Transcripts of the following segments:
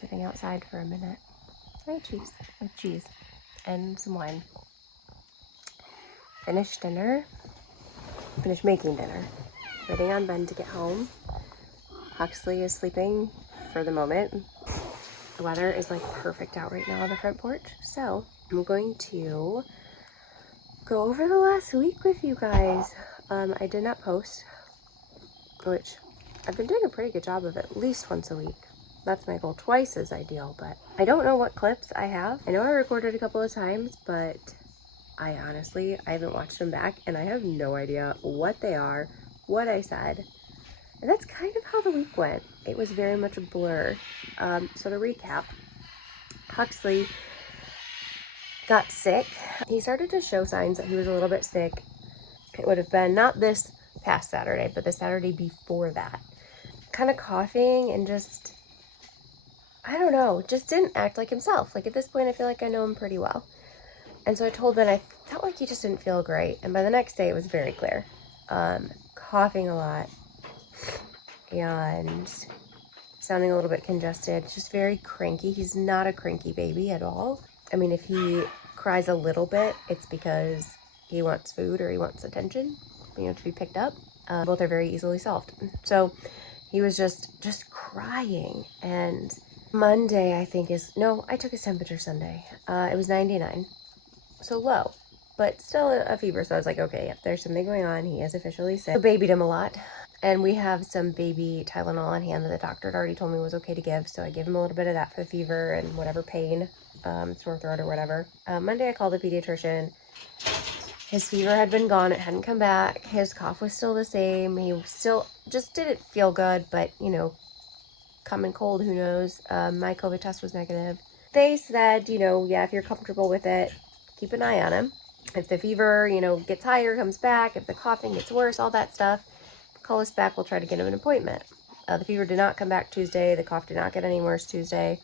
sitting outside for a minute. Hi, cheese. With cheese and some wine. Finished dinner. Finished making dinner. Waiting on Ben to get home. Huxley is sleeping for the moment. The weather is like perfect out right now on the front porch. So I'm going to go over the last week with you guys. I did not post, which I've been doing a pretty good job of at least once a week. That's my goal. Twice is ideal, but I don't know what clips I have. I know I recorded a couple of times, but I haven't watched them back and I have no idea what they are, what I said. And that's kind of how the week went. It was very much a blur. So to recap, Huxley got sick. He started to show signs that he was a little bit sick. It would have been not this past Saturday, but the Saturday before that. Kind of coughing and just, I don't know, just didn't act like himself. Like at this point, I feel like I know him pretty well. And so I told Ben I felt like he just didn't feel great. And by the next day, it was very clear. Coughing a lot and sounding a little bit congested, just very cranky. He's not a cranky baby at all. I mean, if he cries a little bit, it's because he wants food or he wants attention, to be picked up. Both are very easily solved. So he was just crying. And Monday, I took his temperature Sunday. It was 99. So low, but still a fever. So I was like, okay, yep, there's something going on. He is officially sick. I babied him a lot. And we have some baby Tylenol on hand that the doctor had already told me was okay to give. So I gave him a little bit of that for the fever and whatever pain, sore throat or whatever. Monday I called the pediatrician. His fever had been gone. It hadn't come back. His cough was still the same. He still just didn't feel good, but common cold, who knows? My COVID test was negative. They said, yeah, if you're comfortable with it, keep an eye on him. If the fever, gets higher, comes back, if the coughing gets worse, all that stuff, call us back. We'll try to get him an appointment. The fever did not come back Tuesday. The cough did not get any worse Tuesday.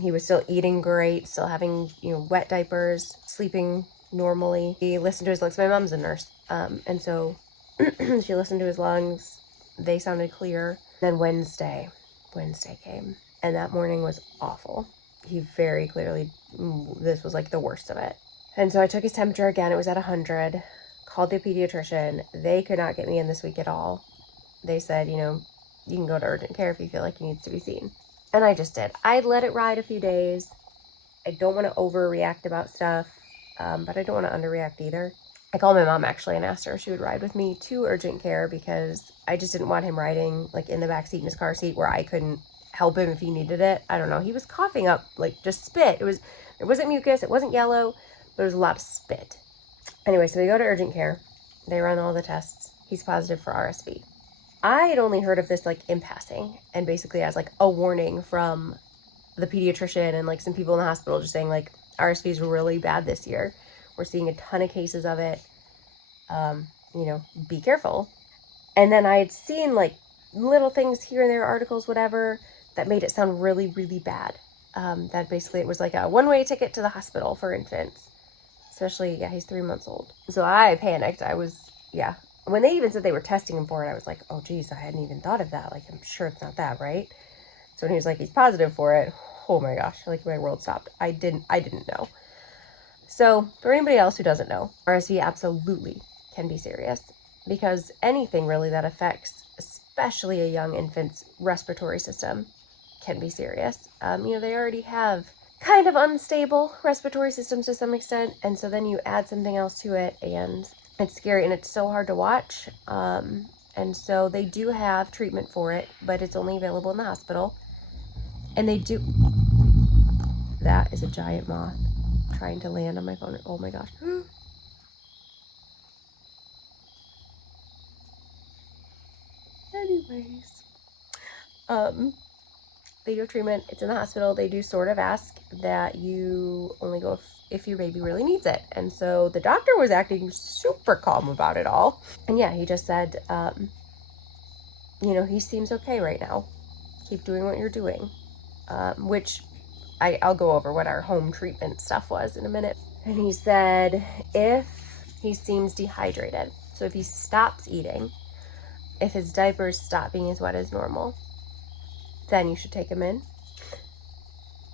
He was still eating great, still having, wet diapers, sleeping normally. He listened to his lungs. My mom's a nurse. And so she listened to his lungs. They sounded clear. Then Wednesday came. And that morning was awful. He very clearly, this was like the worst of it. And so I took his temperature again. It was at 100. Called the pediatrician. They could not get me in this week at all. They said, you can go to urgent care if you feel like he needs to be seen. And I just did. I'd let it ride a few days. I don't want to overreact about stuff, but I don't want to underreact either. I called my mom actually and asked her if she would ride with me to urgent care because I just didn't want him riding like in the back seat in his car seat where I couldn't help him if he needed it. I don't know. He was coughing up like just spit. It wasn't mucus. It wasn't yellow. There was a lot of spit. Anyway, so we go to urgent care. They run all the tests. He's positive for RSV. I had only heard of this like in passing and basically as like a warning from the pediatrician and like some people in the hospital just saying like RSV is really bad this year. We're seeing a ton of cases of it. Be careful. And then I had seen like little things here and there, articles, whatever, that made it sound really, really bad. That basically it was like a one-way ticket to the hospital for infants. Especially, he's 3 months old. So I panicked. When they even said they were testing him for it, I was like, oh, geez, I hadn't even thought of that. Like, I'm sure it's not that, right? So when he was like, he's positive for it, oh my gosh, like my world stopped. I didn't know. So for anybody else who doesn't know, RSV absolutely can be serious because anything really that affects, especially a young infant's respiratory system, can be serious. They already have kind of unstable respiratory systems to some extent, and so then you add something else to it and it's scary and it's so hard to watch. And so they do have treatment for it, but it's only available in the hospital. And that is a giant moth trying to land on my phone. Oh my gosh. Anyways, they do have treatment. It's in the hospital. They do sort of ask that you only go if your baby really needs it. And so the doctor was acting super calm about it all. And he just said, he seems okay right now. Keep doing what you're doing. Which I'll go over what our home treatment stuff was in a minute. And he said, if he seems dehydrated, so if he stops eating, if his diapers stop being as wet as normal, then you should take him in.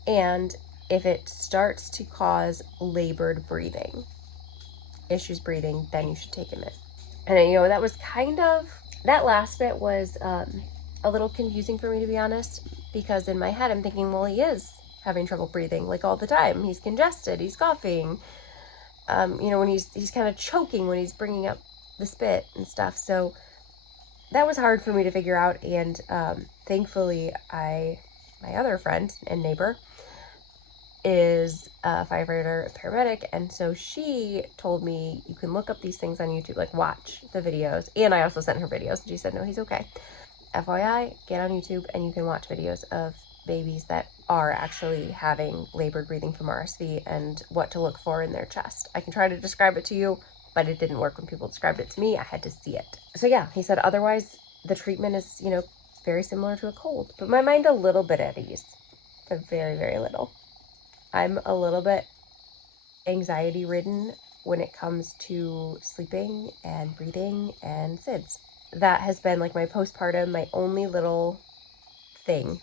And if it starts to cause labored breathing, issues breathing, then you should take him in. And you know, that was kind of, that last bit was a little confusing for me, to be honest, because in my head I'm thinking, well, he is having trouble breathing like all the time. He's congested, he's coughing, you know, when he's kind of choking when he's bringing up the spit and stuff. So that was hard for me to figure out. And thankfully, my other friend and neighbor is a firefighter, paramedic, and so she told me you can look up these things on YouTube, like watch the videos. And I also sent her videos, and she said, no, he's okay. FYI, get on YouTube and you can watch videos of babies that are actually having labored breathing from RSV and what to look for in their chest. I can try to describe it to you, but it didn't work when people described it to me. I had to see it. So yeah, he said otherwise the treatment is, you know, very similar to a cold, but my mind a little bit at ease, but very, very little. I'm a little bit anxiety ridden when it comes to sleeping and breathing and SIDS. That has been like my postpartum, my only little thing.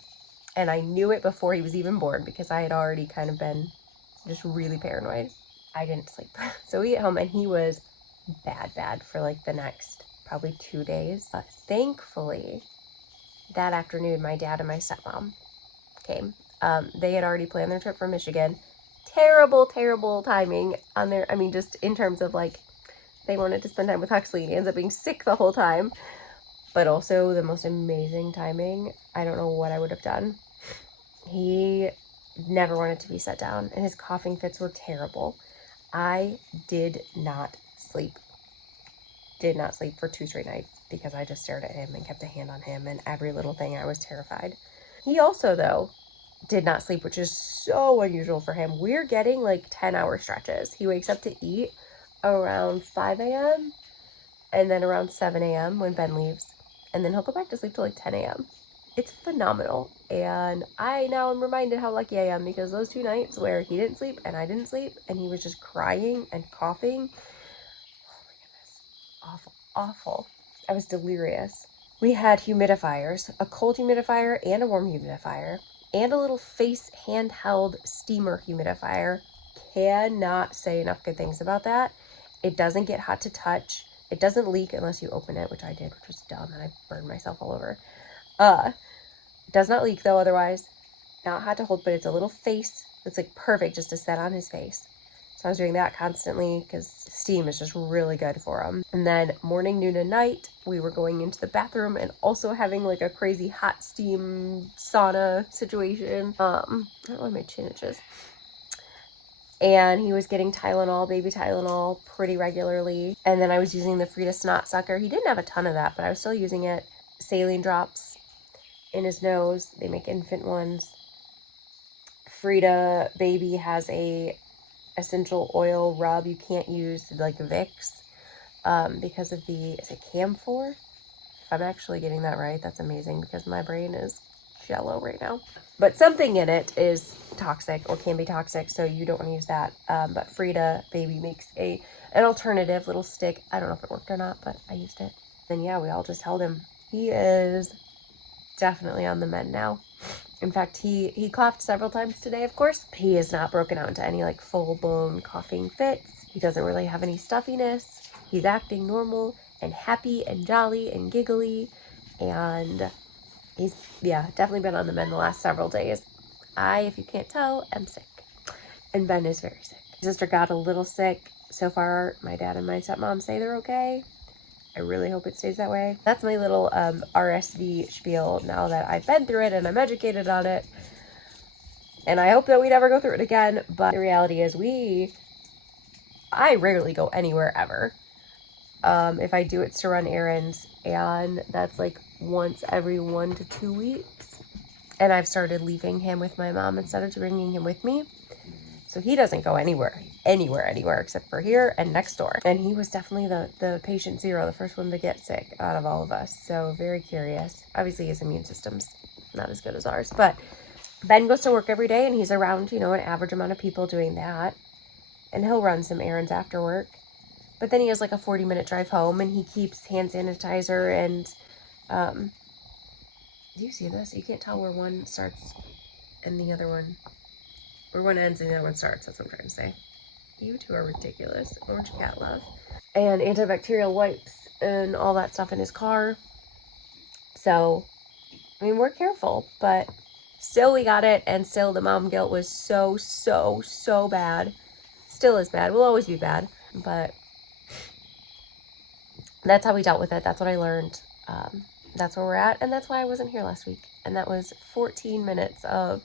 And I knew it before he was even born because I had already kind of been just really paranoid. I didn't sleep. So we get home and he was bad for like the next probably 2 days. But thankfully, that afternoon, my dad and my stepmom came. They had already planned their trip from Michigan. Terrible timing on their, I mean, just in terms of like, they wanted to spend time with Huxley and he ends up being sick the whole time. But also the most amazing timing. I don't know what I would have done. He never wanted to be set down and his coughing fits were terrible. I did not sleep for 2 straight nights because I just stared at him and kept a hand on him and every little thing. I was terrified. He also, though, did not sleep, which is so unusual for him. We're getting like 10-hour stretches. He wakes up to eat around 5 a.m. and then around 7 a.m. when Ben leaves. And then he'll go back to sleep till like 10 a.m. It's phenomenal. And I now am reminded how lucky I am because those 2 nights where he didn't sleep and I didn't sleep and he was just crying and coughing. Oh my goodness. Awful. I was delirious. We had humidifiers, a cold humidifier and a warm humidifier, and a little face handheld steamer humidifier. Cannot say enough good things about that. It doesn't get hot to touch. It doesn't leak unless you open it, which I did, which was dumb, and I burned myself all over. It does not leak though otherwise. Not hot to hold, but it's a little face that's like perfect just to set on his face. So I was doing that constantly because steam is just really good for him. And then morning, noon, and night, we were going into the bathroom and also having like a crazy hot steam sauna situation. I don't know why my chin itches. And he was getting Tylenol, baby Tylenol, pretty regularly. And then I was using the Frida snot sucker. He didn't have a ton of that, but I was still using it. Saline drops in his nose. They make infant ones. Frida baby has a essential oil rub. You can't use like Vicks because of the, is it camphor? If I'm actually getting that right, that's amazing because my brain is jello right now. But something in it is toxic or can be toxic, so you don't want to use that. But Frida baby makes an alternative little stick. I don't know if it worked or not, but I used it. And yeah, we all just held him. He is definitely on the mend now. In fact, he coughed several times today, of course. He has not broken out into any like full-blown coughing fits. He doesn't really have any stuffiness. He's acting normal and happy and jolly and giggly. And he's, yeah, definitely been on the mend the last several days. I, if you can't tell, am sick. And Ben is very sick. His sister got a little sick. So far, my dad and my stepmom say they're okay. I really hope it stays that way. That's my little RSV spiel now that I've been through it and I'm educated on it. And I hope that we never go through it again. But the reality is I rarely go anywhere ever. If I do, it's to run errands. And that's like once every 1 to 2 weeks. And I've started leaving him with my mom instead of bringing him with me. So he doesn't go anywhere except for here and next door. And he was definitely the patient zero, the first one to get sick out of all of us. So very curious. Obviously his immune system's not as good as ours, but Ben goes to work every day and he's around, you know, an average amount of people doing that. And he'll run some errands after work. But then he has like a 40-minute drive home and he keeps hand sanitizer and, do you see this? You can't tell where one starts and the other one Or one ends and the other one starts. That's what I'm trying to say. You two are ridiculous. Orange cat love. And antibacterial wipes and all that stuff in his car. So, I mean, we're careful, but still we got it, and still the mom guilt was so, so, so bad. Still is bad. Will always be bad, but that's how we dealt with it. That's what I learned. That's where we're at, and that's why I wasn't here last week. And that was 14 minutes of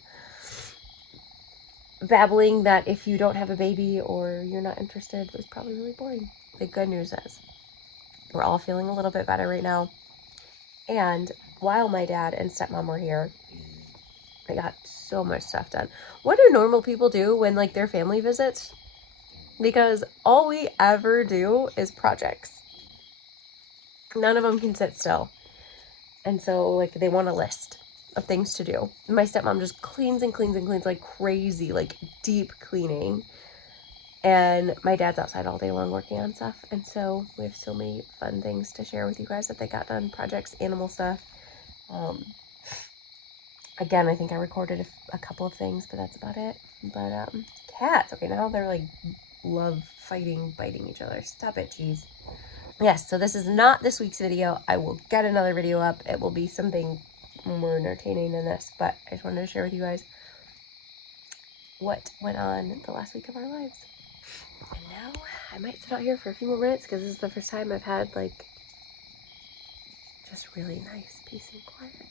babbling that if you don't have a baby or you're not interested was probably really boring. The good news is we're all feeling a little bit better right now. And while my dad and stepmom were here, I got so much stuff done. What do normal people do when like their family visits? Because all we ever do is projects. None of them can sit still. And so like they want a list of things to do. My stepmom just cleans and cleans and cleans like crazy, like deep cleaning. And my dad's outside all day long working on stuff. And so we have so many fun things to share with you guys that they got done. Projects, animal stuff. Again, I think I recorded a couple of things, but that's about it. But cats. Okay, now they're like love fighting, biting each other. Stop it, jeez. Yes, so this is not this week's video. I will get another video up. It will be something more entertaining than this, but I just wanted to share with you guys what went on the last week of our lives. And now I might sit out here for a few more minutes because this is the first time I've had like just really nice peace and quiet.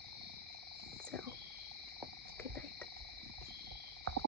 So